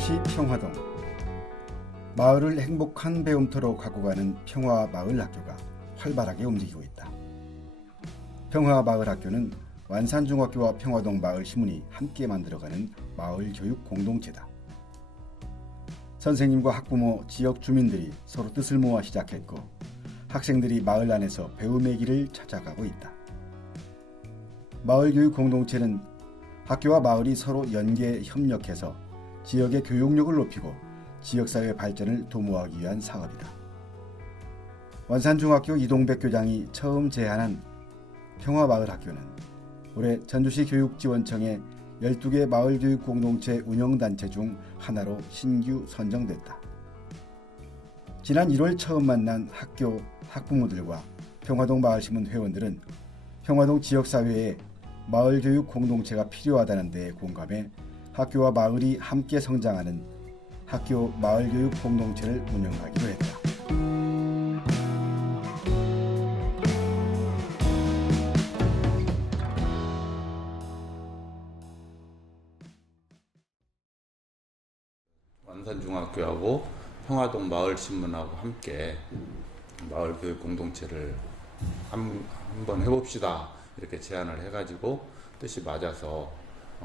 전주시 평화동. 마을을 행복한 배움터로 가고 가는 평화마을학교가 활발하게 움직이고 있다. 평화마을학교는 완산중학교와 평화동 마을시문이 함께 만들어가는 마을교육 공동체다. 선생님과 학부모, 지역 주민들이 서로 뜻을 모아 시작했고 학생들이 마을 안에서 배움의 길을 찾아가고 있다. 마을교육 공동체는 학교와 마을이 서로 연계 협력해서 지역의 교육력을 높이고 지역사회 발전을 도모하기 위한 사업이다. 완산중학교 이동백 교장이 처음 제안한 평화마을학교는 올해 전주시 교육지원청의 12개 마을교육 공동체 운영단체 중 하나로 신규 선정됐다. 지난 1월 처음 만난 학교, 학부모들과 평화동 마을시문 회원들은 평화동 지역사회에 마을교육 공동체가 필요하다는 데에 공감해 학교와 마을이 함께 성장하는 학교 마을교육 공동체를 운영하기로 했다. 완산중학교하고 평화동 마을신문하고 함께 마을교육 공동체를 한번 해봅시다 이렇게 제안을 해가지고 뜻이 맞아서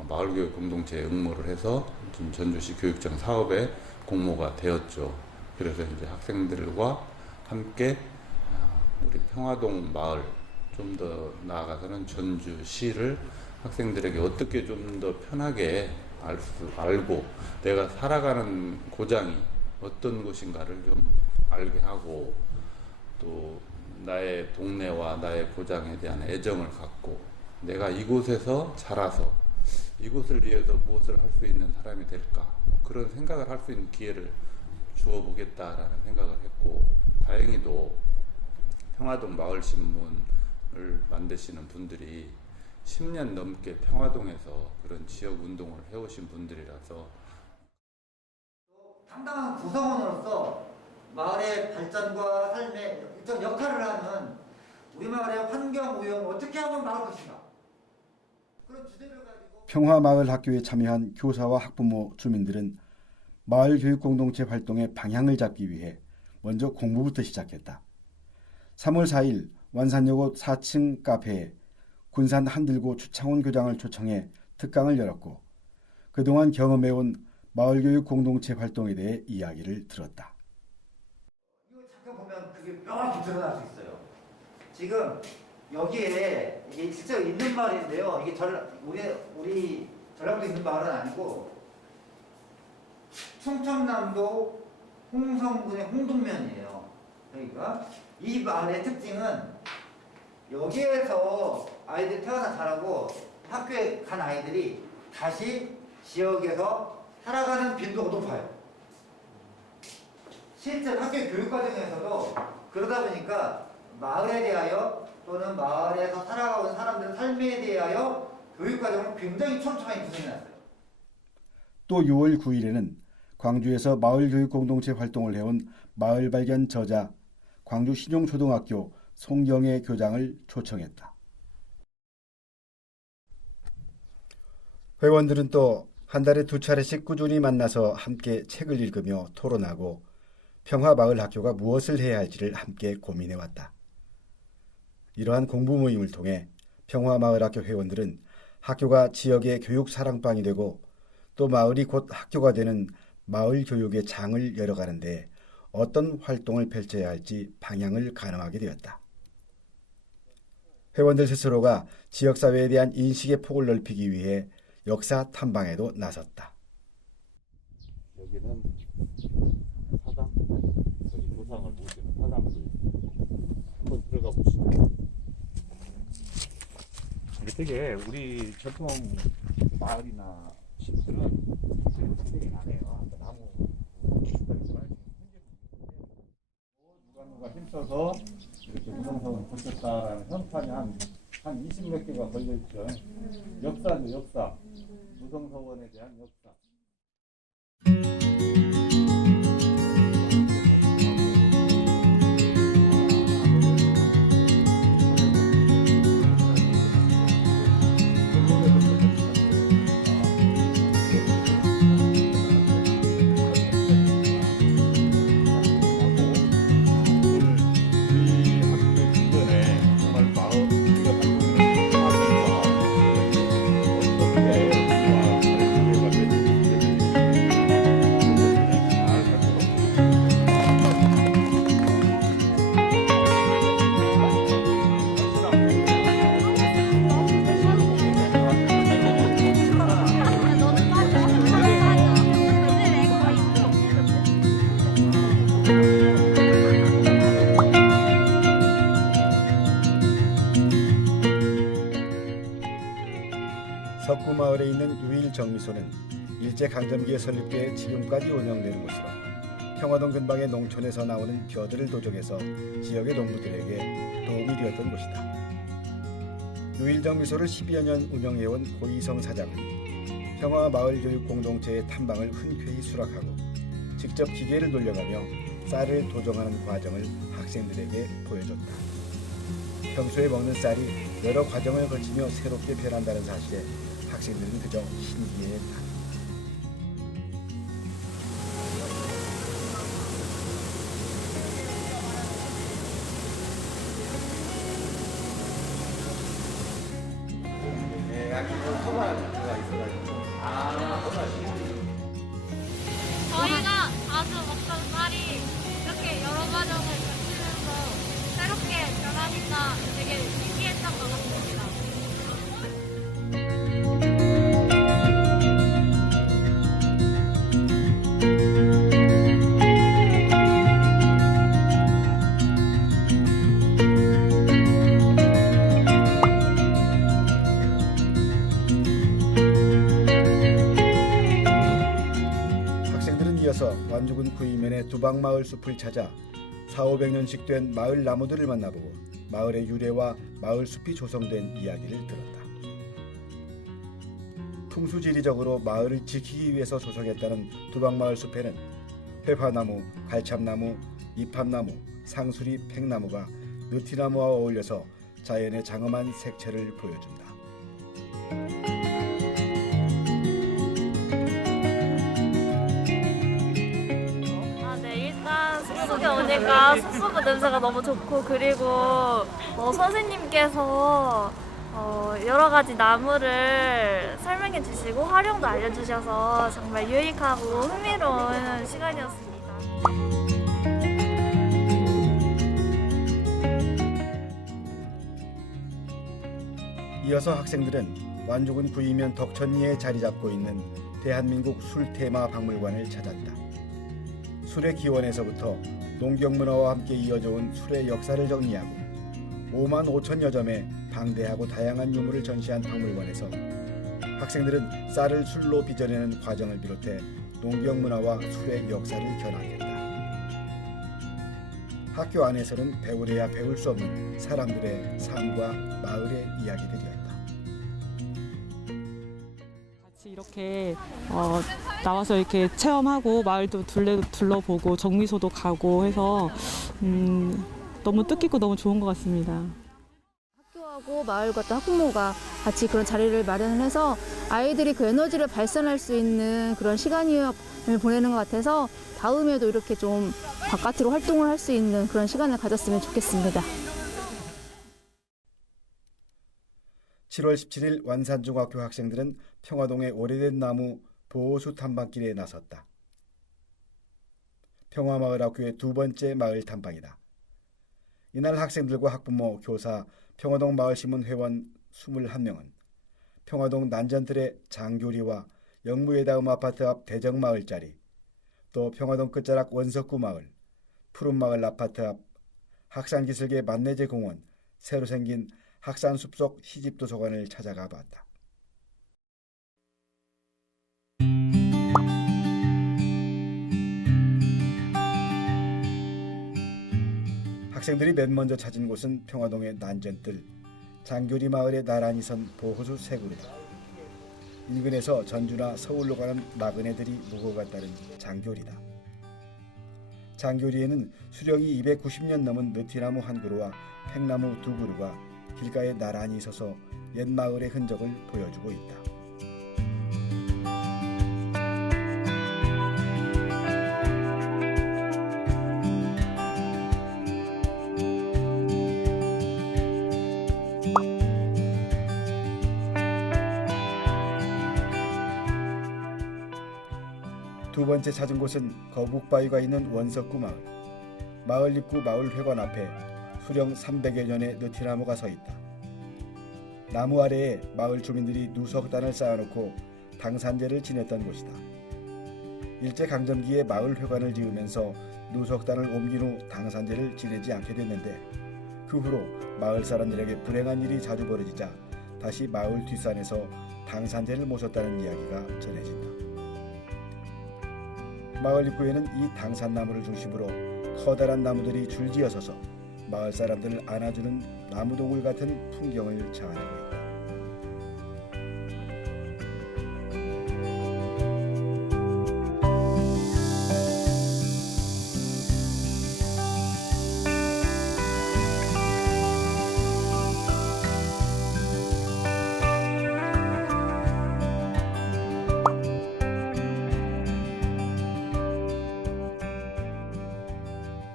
마을교육 공동체에 응모를 해서 지금 전주시 교육청 사업에 공모가 되었죠. 그래서 이제 학생들과 함께 우리 평화동 마을, 좀 더 나아가서는 전주시를 학생들에게 어떻게 좀 더 편하게 알고 내가 살아가는 고장이 어떤 곳인가를 좀 알게 하고 또 나의 동네와 나의 고장에 대한 애정을 갖고 내가 이곳에서 자라서 이곳을 위해서 무엇을 할 수 있는 사람이 될까 그런 생각을 할 수 있는 기회를 주어 보겠다라는 생각을 했고 다행히도 평화동 마을신문을 만드시는 분들이 10년 넘게 평화동에서 그런 지역 운동을 해오신 분들이라서 당당한 구성원으로서 마을의 발전과 삶의 일정 역할을 하는 우리 마을의 환경 오염을 어떻게 하면 막을 것인가 그런 주제를 가지고 평화마을학교에 참여한 교사와 학부모, 주민들은 마을교육 공동체 활동의 방향을 잡기 위해 먼저 공부부터 시작했다. 3월 4일 완산여고 4층 카페에 군산 한들고 추창훈 교장을 초청해 특강을 열었고 그동안 경험해온 마을교육 공동체 활동에 대해 이야기를 들었다. 이거 잠깐 보면 그게 명확히 드러날 수 있어요. 지금 여기에 이게 실제로 있는 마을인데요. 이게 우리 전라도 있는 마을은 아니고 충청남도 홍성군의 홍동면이에요. 그러니까 이 마을의 특징은 여기에서 아이들이 태어나 자라고 학교에 간 아이들이 다시 지역에서 살아가는 빈도가 높아요. 실제 학교 교육 과정에서도 그러다 보니까 마을에 대하여 또는 마을에서 살아가고 있는 사람들의 삶에 대하여 교육 과정을 굉장히 촘촘하게 구성해놨어요. 또 6월 9일에는 광주에서 마을교육 공동체 활동을 해온 마을발견 저자 광주 신용초등학교 송경애 교장을 초청했다. 회원들은 또 한 달에 2차례씩 꾸준히 만나서 함께 책을 읽으며 토론하고 평화마을학교가 무엇을 해야 할지를 함께 고민해왔다. 이러한 공부 모임을 통해 평화마을학교 회원들은 학교가 지역의 교육 사랑방이 되고 또 마을이 곧 학교가 되는 마을 교육의 장을 열어가는 데 어떤 활동을 펼쳐야 할지 방향을 가늠하게 되었다. 회원들 스스로가 지역사회에 대한 인식의 폭을 넓히기 위해 역사 탐방에도 나섰다. 여기는 사당, 여기 조상을 모시는 사당도 한번 들어가 보시죠. 이게 되게 우리 전통 마을이나 집들은 되게 나네요. 나무 누가 힘써서 이렇게 무성성을 고쳤다라는 현판이 한 20몇 개가 걸려있죠. 역사죠, 역사. 무성서원에 대한 역사. 정미소는 일제강점기에 설립돼 지금까지 운영되는 곳으로 평화동 근방의 농촌에서 나오는 벼들을 도적해서 지역의 농부들에게 도움이 되었던 곳이다. 유일정미소를 12여 년 운영해온 고이성 사장은 평화마을교육 공동체의 탐방을 흔쾌히 수락하고 직접 기계를 돌려가며 쌀을 도정하는 과정을 학생들에게 보여줬다. 평소에 먹는 쌀이 여러 과정을 거치며 새롭게 변한다는 사실에 학생들은 그저 신기해했다. 저희가 자주 먹던 쌀이 이렇게 여러 과정을 거치면서 새롭게 변하니까 되게 신기했던 것 같습니다. 학생들은 이어서 완주군 구이면의 두방마을 숲을 찾아 400~500년씩 된 마을 나무들을 만나보고 마을의 유래와 마을 숲이 조성된 이야기를 들었다. 풍수지리적으로 마을을 지키기 위해서 조성했다는 두방마을 숲에는 회화나무, 갈참나무, 이팝나무, 상수리, 팽나무가 느티나무와 어울려서 자연의 장엄한 색채를 보여준다. 일단 숲속에 오니까 숲속 냄새가 너무 좋고, 그리고 선생님께서 여러 가지 나무를 설명해 주시고 활용도 알려주셔서 정말 유익하고 흥미로운 시간이었습니다. 이어서 학생들은 완주군 구이면 덕천리에 자리 잡고 있는 대한민국 술테마 박물관을 찾았다. 술의 기원에서부터 농경문화와 함께 이어져 온 술의 역사를 정리하고 5만 5천여 점의 방대하고 다양한 유물을 전시한 박물관에서 학생들은 쌀을 술로 빚어내는 과정을 비롯해 농경문화와 술의 역사를 견학했다. 학교 안에서는 배우려야 배울 수 없는 사람들의 삶과 마을의 이야기들이었다. 같이 이렇게 나와서 이렇게 체험하고 마을도 둘러보고 정미소도 가고 해서 너무 뜻깊고 너무 좋은 것 같습니다. 학교하고 마을과 또 학부모가 같이 그런 자리를 마련을 해서 아이들이 그 에너지를 발산할 수 있는 그런 시간을 보내는 것 같아서 다음에도 이렇게 좀 바깥으로 활동을 할 수 있는 그런 시간을 가졌으면 좋겠습니다. 7월 17일 완산중학교 학생들은 평화동의 오래된 나무 보호수 탐방길에 나섰다. 평화마을학교의 두 번째 마을 탐방이다. 이날 학생들과 학부모, 교사, 평화동 마을신문 회원 21명은 평화동 난전들의 장교리와 영무회다음 아파트 앞 대정마을자리, 또 평화동 끝자락 원석구 마을, 푸른마을 아파트 앞, 학산기슭의 만내제 공원, 새로 생긴 학산숲속 시집도서관을 찾아가 봤다. 학생들이 맨 먼저 찾은 곳은 평화동의 난전뜰, 장교리 마을에 나란히 선 보호수 세 그루다. 인근에서 전주나 서울로 가는 나그네들이 묵어갔다는 장교리다. 장교리에는 수령이 290년 넘은 느티나무 한 그루와 팽나무 두 그루가 길가에 나란히 서서 옛 마을의 흔적을 보여주고 있다. 두 번째 찾은 곳은 거북바위가 있는 원석구 마을. 마을 입구 마을회관 앞에 수령 300여 년의 느티나무가 서 있다. 나무 아래에 마을 주민들이 누석단을 쌓아놓고 당산제를 지냈던 곳이다. 일제강점기에 마을회관을 지으면서 누석단을 옮긴 후 당산제를 지내지 않게 됐는데 그 후로 마을 사람들에게 불행한 일이 자주 벌어지자 다시 마을 뒷산에서 당산제를 모셨다는 이야기가 전해진다. 마을 입구에는 이 당산나무를 중심으로 커다란 나무들이 줄지어 서서 마을 사람들을 안아주는 나무동굴 같은 풍경을 자아내고 있다.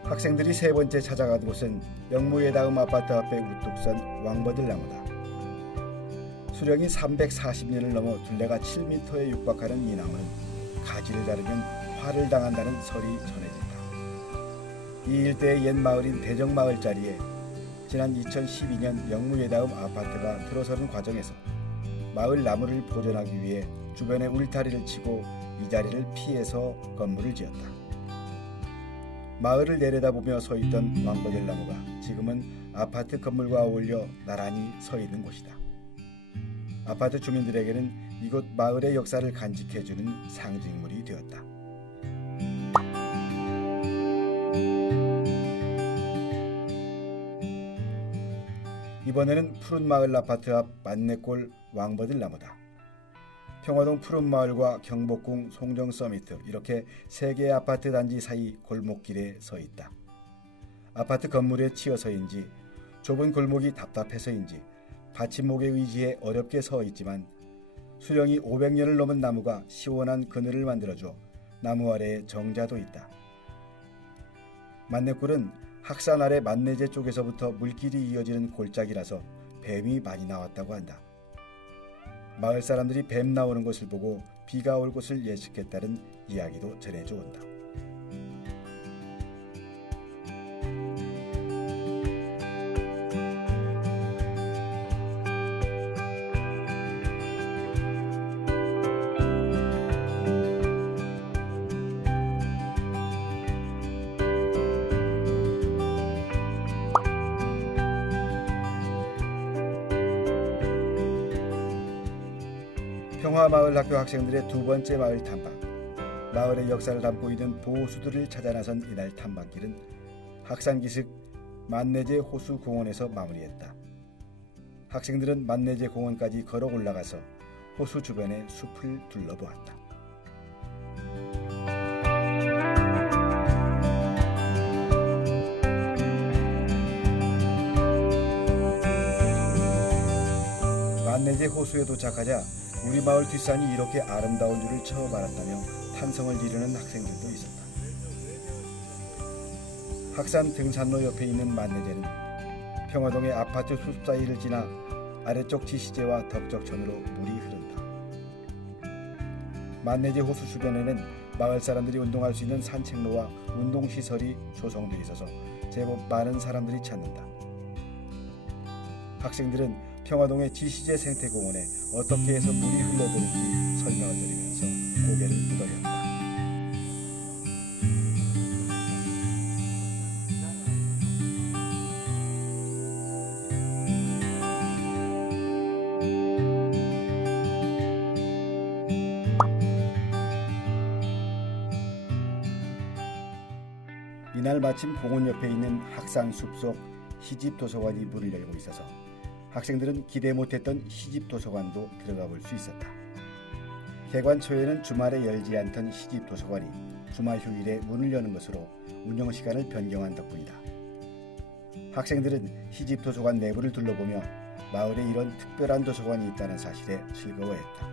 학생들이 세 번째 찾아간 곳은 영무예다음 아파트 앞에 우뚝 선 왕버들나무다. 수령이 340년을 넘어 둘레가 7m에 육박하는 이 나무는 가지를 자르면 화를 당한다는 설이 전해진다. 이 일대의 옛 마을인 대정마을 자리에 지난 2012년 영무예다음 아파트가 들어서는 과정에서 마을 나무를 보존하기 위해 주변에 울타리를 치고 이 자리를 피해서 건물을 지었다. 마을을 내려다보며 서 있던 왕버들나무가 지금은 아파트 건물과 어울려 나란히 서 있는 곳이다. 아파트 주민들에게는 이곳 마을의 역사를 간직해주는 상징물이 되었다. 이번에는 푸른마을 아파트 앞 만내골 왕버들나무다. 평화동 푸른마을과 경복궁 송정서미트 이렇게 세 개의 아파트 단지 사이 골목길에 서 있다. 아파트 건물에 치여서인지 좁은 골목이 답답해서인지 받침목에 의지해 어렵게 서 있지만 수령이 500년을 넘은 나무가 시원한 그늘을 만들어줘 나무 아래에 정자도 있다. 만내골은 학산 아래 만내제 쪽에서부터 물길이 이어지는 골짜기라서 뱀이 많이 나왔다고 한다. 마을 사람들이 뱀 나오는 것을 보고 비가 올 것을 예측했다는 이야기도 전해져 온다. 평화마을 학교 학생들의 두 번째 마을 탐방. 마을의 역사를 담고 있는 보호수들을 찾아 나선 이날 탐방길은 학산기슭 만내제 호수공원에서 마무리했다. 학생들은 만내제 공원까지 걸어 올라가서 호수 주변의 숲을 둘러보았다. 만내제 호수에 도착하자 우리 마을 뒷산이 이렇게 아름다운 줄을 처음 알았다며 탄성을 지르는 학생들도 있었다. 학산 등산로 옆에 있는 만내제는 평화동의 아파트 숲 사이를 지나 아래쪽 지시제와 덕적천으로 물이 흐른다. 만내제 호수 주변에는 마을 사람들이 운동할 수 있는 산책로와 운동시설이 조성되어 있어서 제법 많은 사람들이 찾는다. 학생들은 평화동의 지시제 생태공원에 어떻게 해서 물이 흘러드는지 설명을 드리면서 고개를 끄덕였다. 이날 마침 공원 옆에 있는 학산 숲속 시집 도서관이 문을 열고 있어서 학생들은 기대 못했던 시집 도서관도 들어가 볼 수 있었다. 개관 초에는 주말에 열지 않던 시집 도서관이 주말 휴일에 문을 여는 것으로 운영 시간을 변경한 덕분이다. 학생들은 시집 도서관 내부를 둘러보며 마을에 이런 특별한 도서관이 있다는 사실에 즐거워했다.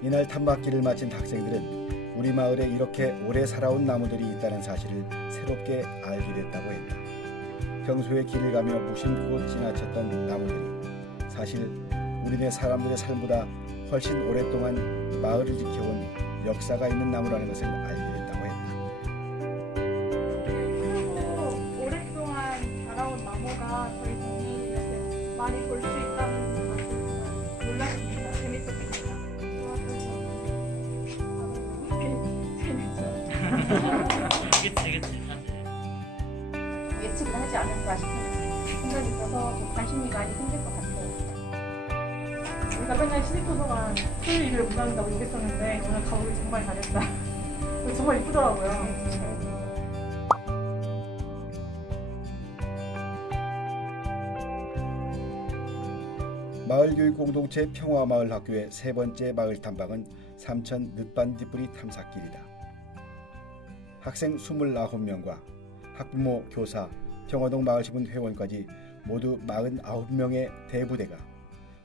이날 탐방길을 마친 학생들은 우리 마을에 이렇게 오래 살아온 나무들이 있다는 사실을 새롭게 알게 됐다고 했다. 평소에 길을 가며 무심코 지나쳤던 나무들이 사실 우리네 사람들의 삶보다 훨씬 오랫동안 마을을 지켜온 역사가 있는 나무라는 것을 알게 됐다고 했다. 그리고 오랫동안 자라온 나무가 저희 동네에 이렇게 많이 볼 수 있다는 것을 정말 놀랐습니다. 재밌었습니다. 예측을 하지 않을까 싶은 생각이 들어서 좀 관심이 많이 생길 것 같아요. 우리가 맨날 시립도서관 토요일을 못 간다고 얘기했었는데 오늘 가보길 정말 잘했다. 정말 이쁘더라고요. 마을교육공동체 평화마을학교의 세 번째 마을 탐방은 삼천 늦반딧불이 탐사길이다. 학생 29명과 학부모, 교사, 평화동 마을시군 회원까지 모두 49명의 대부대가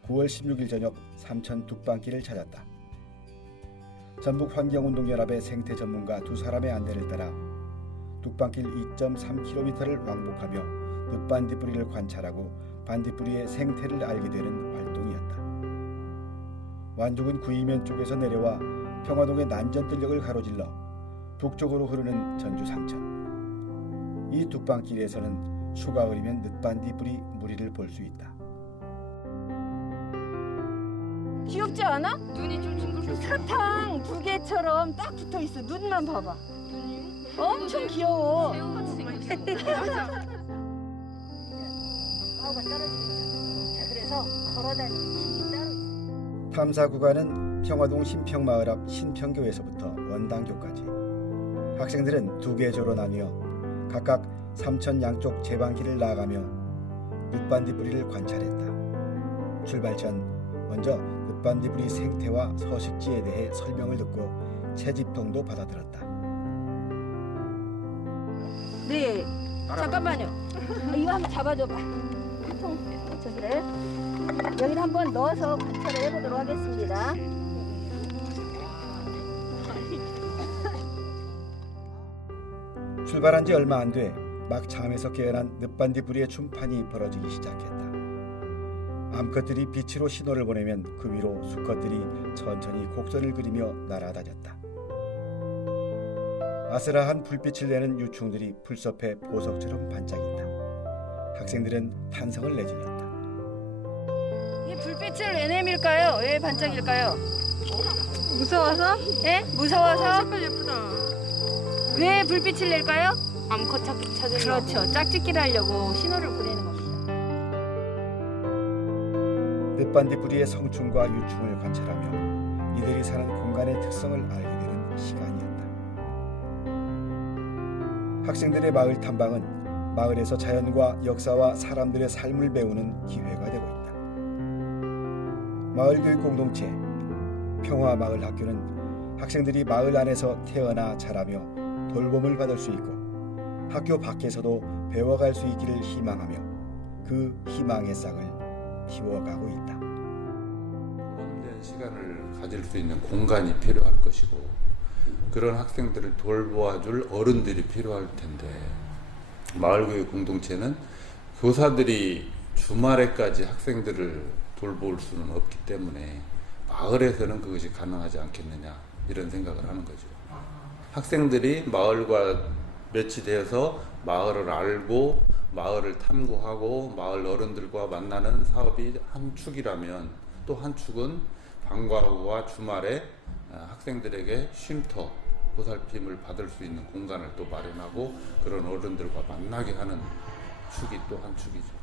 9월 16일 저녁 삼천 둑방길을 찾았다. 전북환경운동연합의 생태 전문가 두 사람의 안내를 따라 둑방길 2.3km를 왕복하며 늦반딧불이를 관찰하고 반딧불이의 생태를 알게 되는 활동이었다. 완죽은 구이면 쪽에서 내려와 평화동의 난전뜰역을 가로질러 북쪽으로 흐르는 전주 삼천. 이 둑방길에서는 휴가 흐리면 늦반딧불이 무리를 볼 수 있다. 귀엽지 않아? 눈이 좀 둥글고 사탕 두 개처럼 딱 붙어 있어. 눈만 봐봐. 엄청 귀여워. 마우가 떨어지고 있잖아. 자, 그래서 걸어다니는 길이 따로 있어. 탐사 구간은 평화동 신평마을 앞 신평교에서부터 원당교까지. 학생들은 두 계조로 나뉘어 각각 삼천 양쪽 제방길을 나아가며 늦반딧불이를 관찰했다. 출발 전 먼저 늦반딧불이 생태와 서식지에 대해 설명을 듣고 채집통도 받아들었다. 네. 잠깐만요. 이거 한번 잡아줘봐. 통 저기를 여기를 한번 넣어서 관찰을 해보도록 하겠습니다. 출발한 지 얼마 안 돼 막 잠에서 깨어난 늦반딧불이의 춤판이 벌어지기 시작했다. 암컷들이 빛으로 신호를 보내면 그 위로 수컷들이 천천히 곡선을 그리며 날아다녔다. 아슬아한 불빛을 내는 유충들이 풀숲의 보석처럼 반짝인다. 학생들은 탄성을 내질렀다. 이 불빛을 왜 내밀까요? 왜 반짝일까요? 무서워서? 예? 무서워서? 색깔 예쁘다. 왜 불빛을 낼까요? 암컷 찾으려고. 그렇죠. 짝짓기를 하려고 신호를 보내는 겁니다. 늦반딧불이의 성충과 유충을 관찰하며 이들이 사는 공간의 특성을 알게 되는 시간이었다. 학생들의 마을 탐방은 마을에서 자연과 역사와 사람들의 삶을 배우는 기회가 되고 있다. 마을교육공동체 평화마을학교는 학생들이 마을 안에서 태어나 자라며 돌봄을 받을 수 있고 학교 밖에서도 배워갈 수 있기를 희망하며 그 희망의 싹을 틔워가고 있다. 보람된 시간을 가질 수 있는 공간이 필요할 것이고 그런 학생들을 돌보아줄 어른들이 필요할 텐데 마을교육 공동체는 교사들이 주말에까지 학생들을 돌볼 수는 없기 때문에 마을에서는 그것이 가능하지 않겠느냐 이런 생각을 하는 거죠. 학생들이 마을과 매치되어서 마을을 알고 마을을 탐구하고 마을 어른들과 만나는 사업이 한 축이라면 또 한 축은 방과 후와 주말에 학생들에게 쉼터, 보살핌을 받을 수 있는 공간을 또 마련하고 그런 어른들과 만나게 하는 축이 또 한 축이죠.